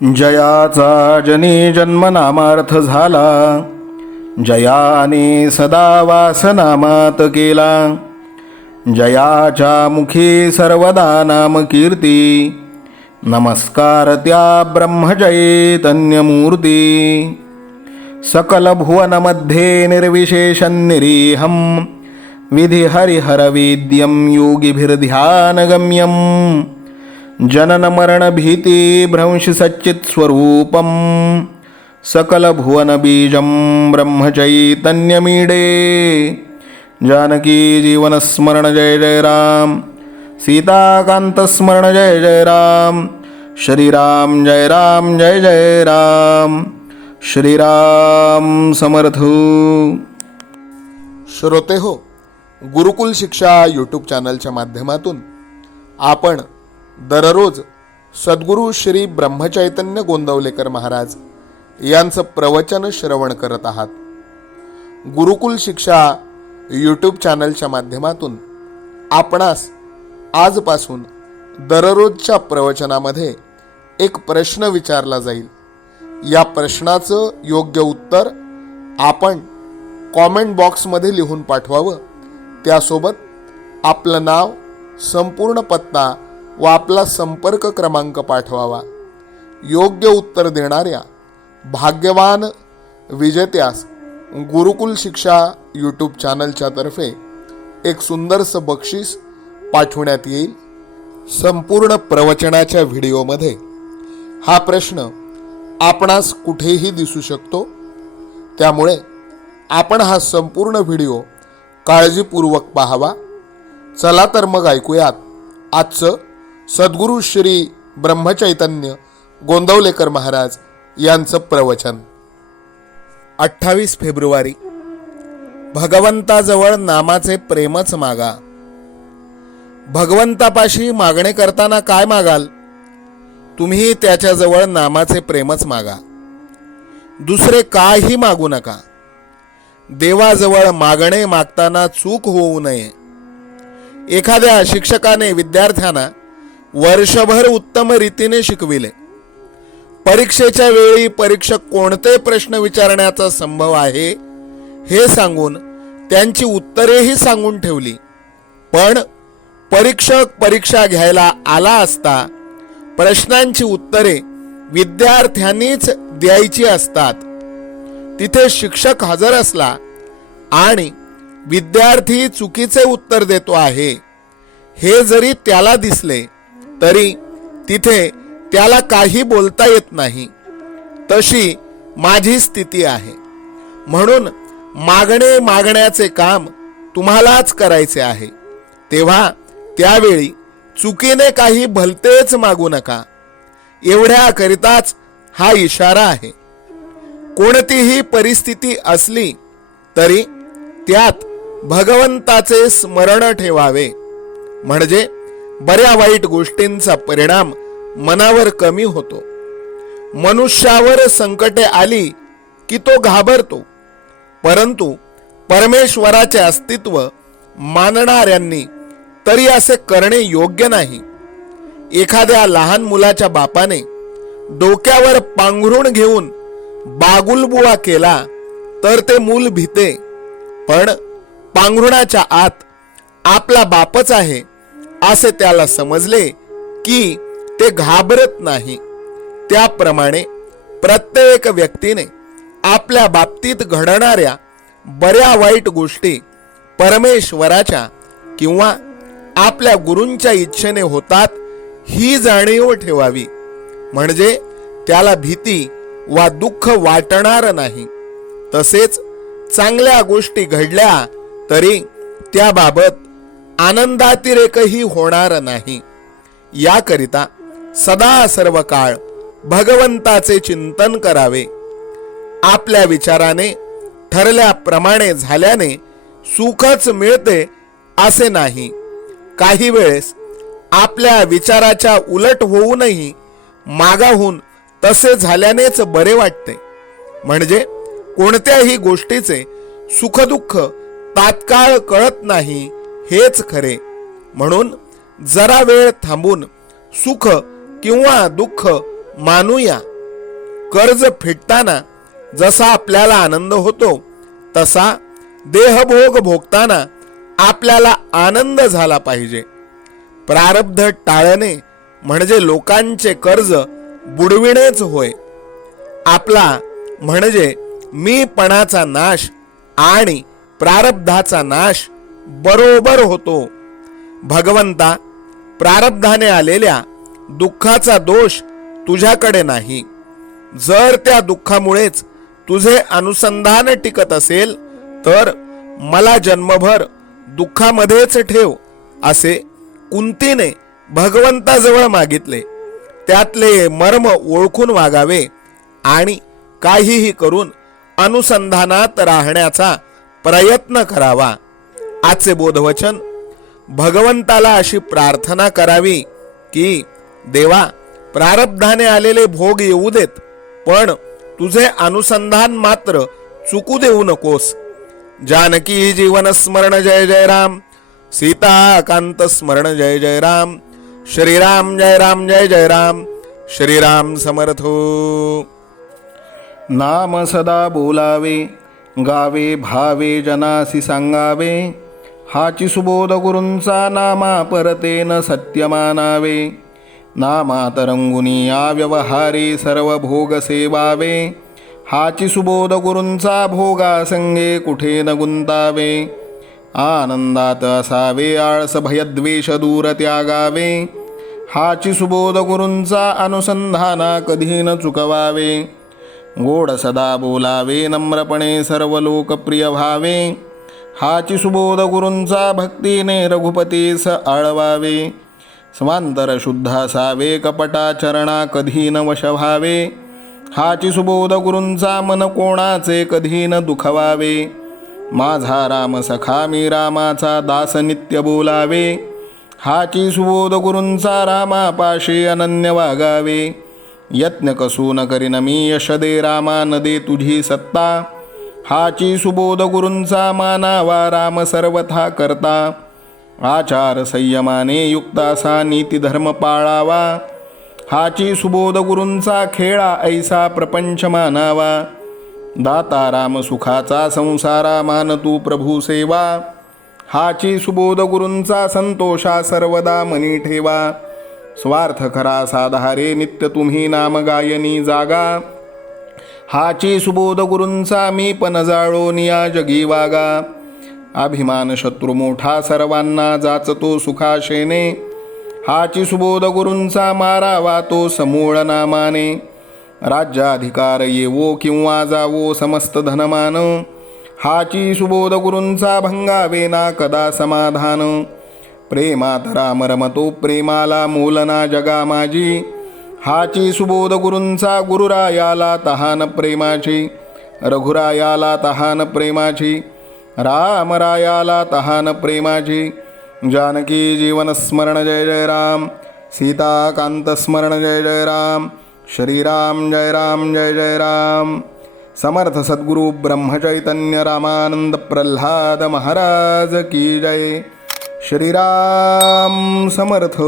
जयाचा जनी जन्मनामार्थ झाला, जयाने सदा वासनामात केला. जयाच्या मुखी सर्वदा नाम कीर्ती, नमस्कार त्या ब्रह्मचैतन्यमूर्ती. सकल भुवनमध्ये निर्विशेषं निरीहं, विधिहरिहरवेद्यं योगिभिर्ध्यानगम्यं. जनन मरण भीति भ्रंश सच्चित् स्वरूपं, सकल भुवन बीजं ब्रह्मचैतन्यमीडे. जानकी जीवन स्मरण जय जय राम, सीताकांत स्मरण जय जय राम. श्रीराम जय राम जय जय राम, श्रीराम समर्थ. श्रोते हो, गुरुकुल शिक्षा यूट्यूब चॅनलच्या माध्यमातून आपण दररोज सद्गुरू श्री ब्रह्मचैतन्य गोंदवलेकर महाराज यांचं प्रवचन श्रवण करत आहात. गुरुकुल शिक्षा यूट्यूब चॅनलच्या माध्यमातून आपणास आजपासून दररोजच्या प्रवचनामध्ये एक प्रश्न विचारला जाईल. या प्रश्नाचं योग्य उत्तर आपण कॉमेंट बॉक्समध्ये लिहून पाठवावं. त्यासोबत आपलं नाव, संपूर्ण पत्ता व आपला संपर्क क्रमांक पाठवावा. योग्य उत्तर देणाऱ्या भाग्यवान विजेत्यास गुरुकुल शिक्षा यूट्यूब चॅनलच्या तर्फे एक सुंदरसं बक्षीस पाठवण्यात येईल. संपूर्ण प्रवचनाच्या व्हिडिओमध्ये हा प्रश्न आपणास कुठेही दिसू शकतो, त्यामुळे आपण हा संपूर्ण व्हिडिओ काळजीपूर्वक पाहावा. चला तर मग ऐकूयात आजचं सद्गुरू श्री ब्रह्मचैतन्य गोंदवलेकर महाराज यांचं प्रवचन. 28 फेब्रुवारी. भगवंताजवळ नामाचे प्रेमच मागा. भगवंतापाशी मागणे करताना काय मागाल? तुम्ही त्याच्याजवळ नामाचे प्रेमच मागा. दुसरे काही मागू नका. देवाजवळ मागणे मागताना चूक होऊ नये. एखाद्या शिक्षकाने विद्यार्थ्यांना वर्षभर उत्तम रीतीने शिकविले. परीक्षेच्या वेळी परीक्षक कोणते प्रश्न विचारण्याचा संभव आहे हे सांगून त्यांची उत्तरेही सांगून ठेवली. पण परीक्षक परीक्षा घ्यायला आला असता प्रश्नांची उत्तरे विद्यार्थ्यांनीच द्यायची असतात. तिथे शिक्षक हजर असला आणि विद्यार्थी चुकीचे उत्तर देतो आहे हे जरी त्याला दिसले तरी तिथे त्याला काही बोलता येत नाही. तशी माझी स्थिती आहे. म्हणून मागणे मागण्याचे काम तुम्हालाच करायचे आहे. तेव्हा त्यावेळी चुकीने काही भलतेच मागू नका. एवढ्याकरिताच हा इशारा आहे. कोणतीही परिस्थिती असली तरी त्यात भगवंताचे स्मरण ठेवावे, म्हणजे बऱ्या वाईट गोष्टींचा परिणाम मनावर कमी होतो. मनुष्यावर संकटे आली की तो घाबरतो, परंतु परमेश्वराचे अस्तित्व मानणाऱ्यांनी तरी असे करणे योग्य नाही. एखाद्या लहान मुलाच्या बापाने डोक्यावर पांघरुण घेऊन बागुलबुवा केला तर ते मूल भीते, पण पांघरुणाच्या आत आपला बापच आहे असे त्याला समजले की ते घाबरत नाही. त्याप्रमाणे प्रत्येक व्यक्तीने आपल्या बाबतीत घडणाऱ्या बऱ्या वाईट गोष्टी परमेश्वराच्या किंवा आपल्या गुरूंच्या इच्छेने होतात ही जाणीव ठेवावी, म्हणजे त्याला भीती वा दुःख वाटणार नाही. तसेच चांगल्या गोष्टी घडल्या तरी त्याबाबत आनंदातिरेकही होणार नाही. याकरिता सदा सर्व काळ भगवंताचे चिंतन करावे. आपल्या विचाराने ठरल्याप्रमाणे झाल्याने सुखच मिळते असे नाही. काही वेळेस आपल्या विचाराच्या उलट होऊनही मागाहून तसे झाल्यानेच बरे वाटते. म्हणजे कोणत्याही गोष्टीचे सुखदुःख तात्काळ कळत नाही हेच खरे. म्हणून जरा वेळ थांबून सुख किंवा दुःख मानूया. कर्ज फेडताना जसा आपल्याला आनंद होतो तसा देहभोग भोगताना आपल्याला आनंद झाला पाहिजे. प्रारब्ध टाळणे म्हणजे लोकांचे कर्ज बुडविणेच होय. आपला म्हणजे मीपणाचा नाश आणि प्रारब्धाचा नाश बरोबर होतो. भगवंता, प्रारब्धाने आलेल्या दुःखाचा दोष तुझ्याकडे नाही. जर त्या दुःखामुळेच तुझे अनुसंधान टिकत असेल तर मला जन्मभर दुःखामध्येच ठेव असे कुंतीने भगवंताजवळ मागितले. त्यातले मर्म ओळखून वागावे आणि काहीही करून अनुसंधानात राहण्याचा प्रयत्न करावा. आजचे बोधवचन, भगवंताला अशी प्रार्थना करावी की देवा, प्रारब्धाने आलेले भोग येऊ देत, पण तुझे अनुसंधान मात्र चुकू देऊ नकोस. जानकी जीवन स्मरण जय जय राम. सीताकांत स्मरण जय जय राम. श्रीराम जय राम जय जय राम. श्रीराम समर्थो. नाम सदा बोलावे, गावे भावे जनासी सांगावे. हाची सुबोध गुरूंचा नामा परतेन सत्य मानावे. नामात रंगुनी या व्यवहारी सर्व भोग सेवावे. हाची सुबोध गुरूंचा भोगा संगे कुठे न गुंतावे. आनंदात असावे, आळस भयद्वेष दूर त्यागावे. हाची सुबोध गुरूंचा अनुसंधाना कधी न चुकवावे. गोड सदा बोलावे, नम्रपणे सर्व लोकप्रिय व्हावे. हाची सुबोध गुरूंचा भक्तीने रघुपतीस आळवावे. स्वांतर शुद्ध असावे, कपटाचरणा कधी न वश व्हावे. हाची सुबोध गुरूंचा मन कोणाचे कधी न दुखवावे. माझा राम सखा मी रामाचा दास नित्य बोलावे. हाची सुबोध गुरूंचा रामापाशी अनन्य वागावे. यत्न कसू न करीन मी, यश दे रामा न दे तुझी सत्ता. हाची सुबोध गुरूंचा मानावा, राम सर्वथा करता. आचार संयमाने युक्त असा नीती धर्म पाळावा. हाची सुबोध गुरूंचा खेळा ऐसा प्रपंच मानावा. दाता राम सुखाचा संसारा मान तू प्रभू सेवा. हाची सुबोध गुरूंचा संतोषा सर्वदा मनी ठेवा. स्वार्थ खरा साधारे नित्य तुम्ही नाम गायनी जागा. हाची सुबोध गुरूंचा मी पण जाळोन या जगी वागा. अभिमान शत्रू मोठा सर्वांना जाचतो सुखाशेने. हाची सुबोध गुरूंचा मारावा तो समूळ नामाने. राज्याधिकार येवो किंवा जावो समस्त धनमान. हाची सुबोध गुरूंचा भंगावे ना कदा समाधान. प्रेमात राम रमतो प्रेमाला मोलना जगा माझी. हाची सुबोध गुरूंचा गुरुरायाला तहान प्रेमाची. रघुरायाला तहान प्रेमाची. रामरायाला तहान प्रेमाची. जानकी जीवन स्मरण जय जय राम. सीताकांत स्मरण जय जय राम. श्रीराम जय राम जय जय राम. समर्थ सद्गुरु ब्रह्मचैतन्य रामानंद प्रल्हाद महाराज की जय. श्रीराम समर्थ.